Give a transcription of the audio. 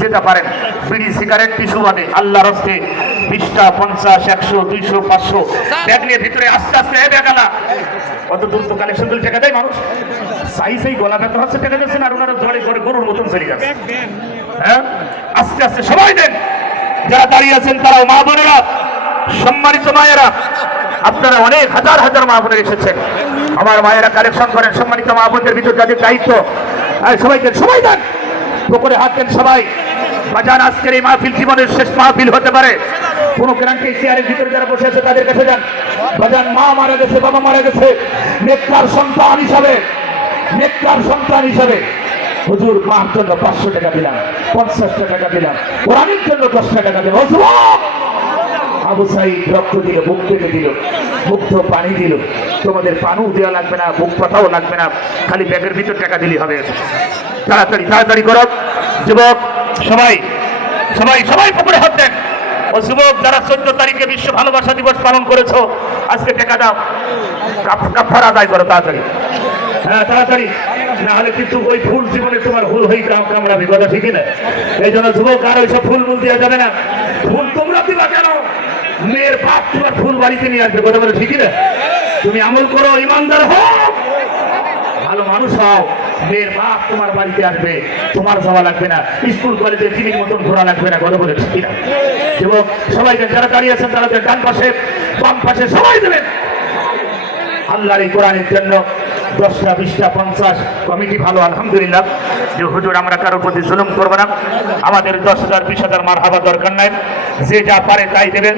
যেটা পারেন। বিড়ি, সিগারেট, টিস্যু বাদে আল্লাহর হস্তে বিশটা, পঞ্চাশ, একশো, দুইশো, পাঁচশো। ব্যাগ নিয়ে ভিতরে আস্তে আস্তে এ ব্যাগালা কত দূর তো কালেকশন করে টাকা দেয় মানুষ। সাই সাই গলা ব্যথা হচ্ছে টাকা দিচ্ছেন আর ওনারা ধরে ধরে গরুর মতন চলে যাচ্ছে। হ্যাঁ? আস্তে আস্তে সবাই দেন। যারা দাঁড়িয়ে আছেন, তারাও মা বোনেরা, সম্মানিত মায়েরা। আপনারা অনেক হাজার হাজার মা বোনের এসেছেন। আমার মায়েরা কালেকশন করেন। সম্মানিত মা বোনদের ভিতর যাদের দায়িত্ব আর সবাই দেন সবাই দেন। পুকুরে হাত দেন সবাই। বাজান, আজকের এই মাহফিল জীবনের শেষ মাহফিল হতে পারে। চেয়ারের ভিতরে যারা বসে আছে, তাদের কাছে যান। বাজান, মা মারা গেছে, বাবা মারা গেছে। নেককার সন্তান হিসাবে, নেককার সন্তান হিসাবে। হুজুর, মার জন্য পাঁচশো টাকা দিলাম পঞ্চাশটা টাকা দিলাম, কোরআনের জন্য দশটা টাকা দিলাম! আবু সাইদ রক্ত দিল, বুক পেতে দিল, মুগ্ধ পানি দিল। তোমাদের পানও দেওয়া লাগবে না, বুক পাঠাও লাগবে না, খালি ব্যাগের ভিতর টাকা দিলেই হবে। তাড়াতাড়ি তাড়াতাড়ি করো। যুবক, সবাই সবাই সবাই পুকুরে হাত দেন। ও যুবক, যারা চোদ্দ তারিখে বিশ্ব ভালোবাসা দিবস পালন করেছ, আজকে টাকা দাও। কাপ- কাফারা আদায় করো, তাড়াতাড়ি। হ্যাঁ তাড়াতাড়ি। না হলে কিন্তু ওই ফুল জীবনে তোমার ভুল হয়ে কাম কামড়াবি কথা ঠিকই না। এই জন্য যুবক, আর ওইসব ফুল মূল দেওয়া যাবে না। ফুল তোমরা দিবা। মেয়ের বাপ তোমার ফুল বাড়িতে নিয়ে আসবে কথা বলে ঠিকই না? তুমি আমল করো ইমানদার হও। ভালো মানুষ হও মেয়ের বাপ তোমার বাড়িতে আসবে তোমার যাওয়া লাগবে না স্কুল কলেজে চিনির মতন ঘোরা লাগবে না কথা বলে ঠিক না? এবং সবাই দেন, যারা দাঁড়িয়ে আছেন তারা ডান পাশে বাম পাশে সবাই দেবেন। আল্লাহর এই কোরআনের জন্য দশটা বিশটা পঞ্চাশ কমিটি ভালো আলহামদুলিল্লাহ। যে হুজুর আমরা কারোর প্রতি জুলুম করব না। আমাদের দশ হাজার বিশ হাজার মার হাবা দরকার নাই। যে যা পারে তাই দেবে